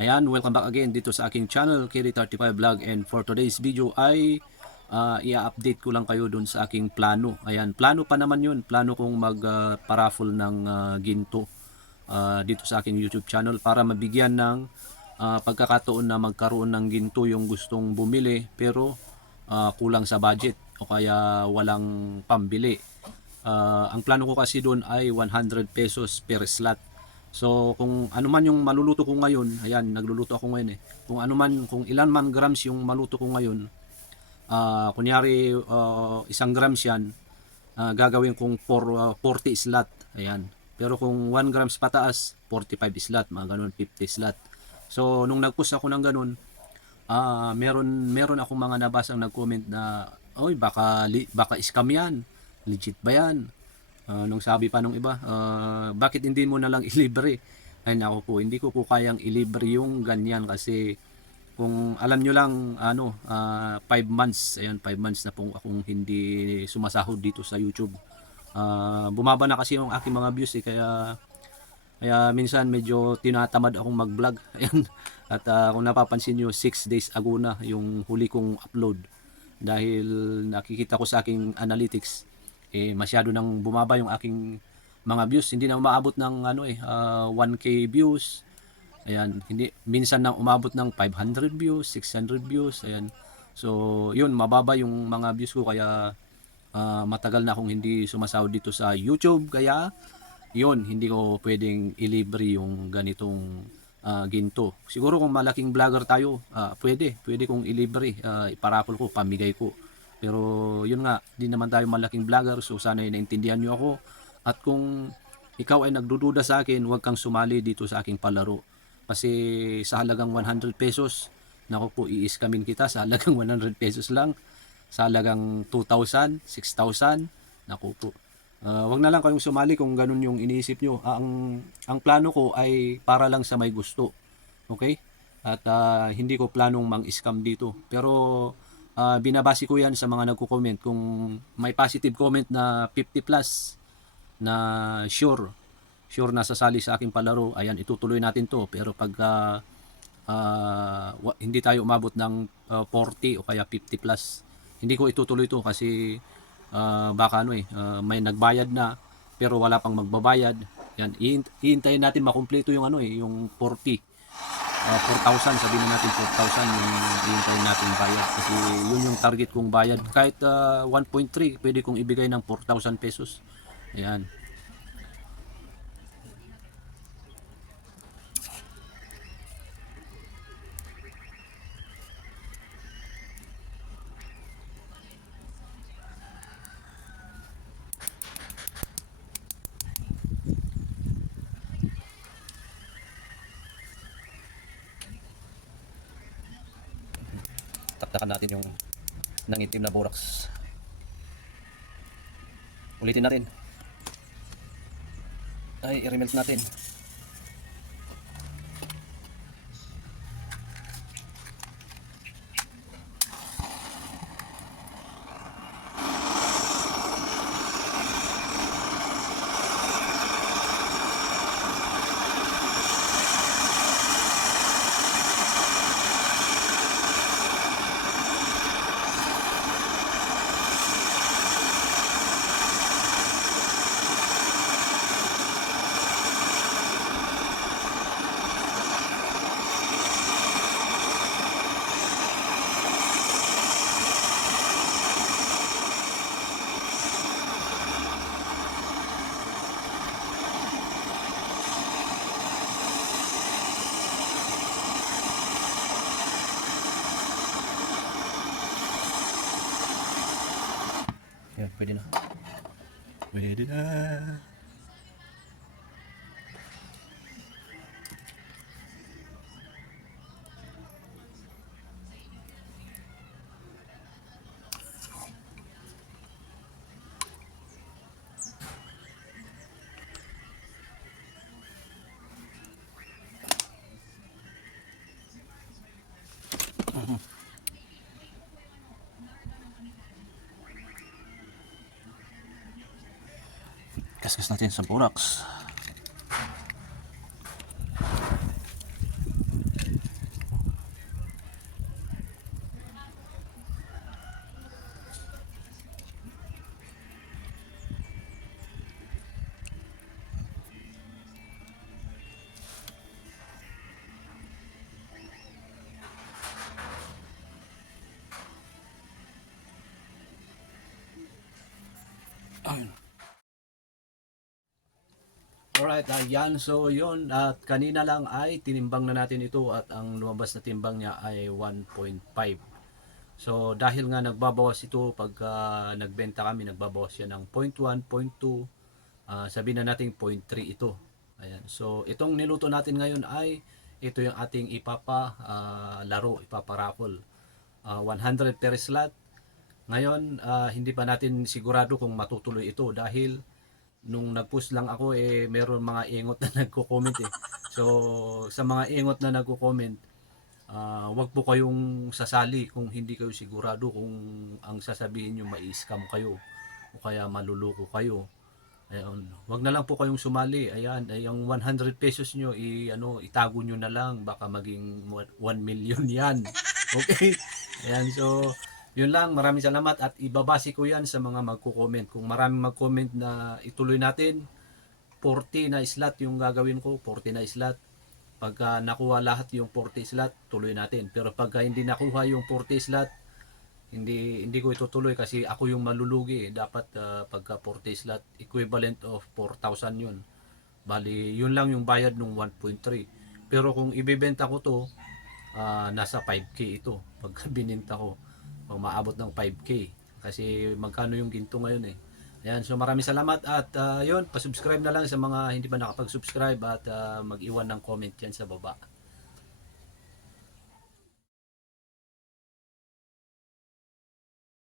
Ayan, welcome back again dito sa aking channel, Kiri35 Vlog and for today's video ay ah, i-update ko lang kayo dun sa aking plano. Ayan, plano pa naman yun. Plano kong mag-paraffle ng ah, ginto ah, dito sa aking YouTube channel para mabigyan ng ah, pagkakataon na magkaroon ng ginto yung gustong bumili pero ah, kulang sa budget o kaya walang pambili. Ah, ang plano ko kasi doon ay 100 pesos per slot. So kung ano man yung maluluto ko ngayon, ayan, nagluluto ako ngayon eh. Kung ano man, kung ilan man grams yung maluto ko ngayon, ah kunyari ah, isang grams yan, ah, gagawin kong for, ah, 40 slot. Ayan. Pero kung 1 grams pataas, 45 slot, mga ganun, 50 slot. So nung nag-post ako ng ganun, ah meron meron akong mga nabasang nag-comment na, "Oy, baka li- baka scam 'yan. Legit ba 'yan?" Ah, nung sabi pa nung iba, ah, bakit hindi mo na lang ilibre? Ay nako po, hindi ko po kayang ilibre yung ganyan kasi kung alam nyo lang, ano, 5 months, ayun, 5 months na po akong hindi sumasahod dito sa YouTube. Ah, bumaba na kasi yung aking mga views eh, kaya kaya minsan medyo tinatamad akong mag-vlog. Ayun. At ah, kung napapansin nyo, 6 days ago na yung huli kong upload. Dahil nakikita ko sa aking analytics, eh, masyado nang bumaba yung aking mga views. Hindi na umaabot ng ano eh, ah, 1k views. Ayan, hindi minsan nang umabot ng 500 views, 600 views, ayan. So, yun mababa yung mga views ko kaya ah, matagal na akong hindi sumasahod dito sa YouTube kaya yun, hindi ko pwedeng ilibre yung ganitong ah, ginto. Siguro kung malaking vlogger tayo, ah, pwede, pwede kong ilibre, ah, iparapol ko, pamigay ko. Pero yun nga, di naman tayo malaking vlogger so sana ay naintindihan nyo ako. At kung ikaw ay nagdududa sa akin, huwag kang sumali dito sa aking palaro. Kasi sa halagang 100 pesos, nako po, i-scamin kita sa halagang 100 pesos lang. Sa halagang 2,000, 6,000, nako po. Ah, wag na lang kayong sumali kung ganun yung iniisip nyo. Ah, ang, ang plano ko ay para lang sa may gusto. Okay? At ah, hindi ko planong mang-scam dito. Pero ah, binabasi ko yan sa mga nagko-comment. Kung may positive comment na 50 plus na sure, sure na sasali sa aking palaro, ayan, itutuloy natin to. Pero pag ah, wa- hindi tayo umabot ng ah, 40 o kaya 50 plus, hindi ko itutuloy to kasi ah, baka ano eh, ah, may nagbayad na pero wala pang magbabayad. Yan, hihintayin natin makumpleto yung ano eh, yung 40. Ah, 4,000, sabihin na natin 4,000 yung hihintayin natin bayad. Kasi yun yung target kong bayad. Kahit ah, 1.3, pwede kong ibigay ng 4,000 pesos. Ayan. Taktakan natin yung nangitim na borax. Ulitin natin. Ay, i-remelt natin. Pwede na. Pwede na. Kaskas natin sa borax. Ayun. Alright, ayan. So, yun. At kanina lang ay tinimbang na natin ito at ang lumabas na timbang niya ay 1.5. So, dahil nga nagbabawas ito pag ah, nagbenta kami, nagbabawas siya ng 0.1, 0.2, ah, sabihin na natin 0.3 ito. Ayan. So, itong niluto natin ngayon ay ito yung ating ipapa ah, laro, ipapa raffle. Ah, 100 per slot. Ngayon, ah, hindi pa natin sigurado kung matutuloy ito dahil nung nag-post lang ako eh meron mga ingot na nagko-comment eh. So sa mga ingot na nagko-comment, ah, wag po kayong sasali kung hindi kayo sigurado kung ang sasabihin niyo may scam kayo o kaya maluloko kayo. Ayun, wag na lang po kayong sumali. Ayan, ay yung 100 pesos niyo i ano itago niyo na lang baka maging 1 million 'yan. Okay? Ayan, so yun lang, maraming salamat at ibabase ko yan sa mga magko-comment. Kung maraming mag-comment na ituloy natin, 40 na slot yung gagawin ko, 40 na slot. Pagka nakuha lahat yung 40 slot, tuloy natin. Pero pagka hindi nakuha yung 40 slot, hindi hindi ko itutuloy kasi ako yung malulugi. eh. Dapat ah, pagka 40 slot, equivalent of 4,000 yun. Bali, yun lang yung bayad ng 1.3. Pero kung ibebenta ko to, ah, nasa 5k ito pagka bininta ko o maabot ng 5k kasi magkano yung ginto ngayon eh Ayan, so maraming salamat at ah, yun, pasubscribe na lang sa mga hindi pa nakapag-subscribe at ah, mag-iwan ng comment yan sa baba.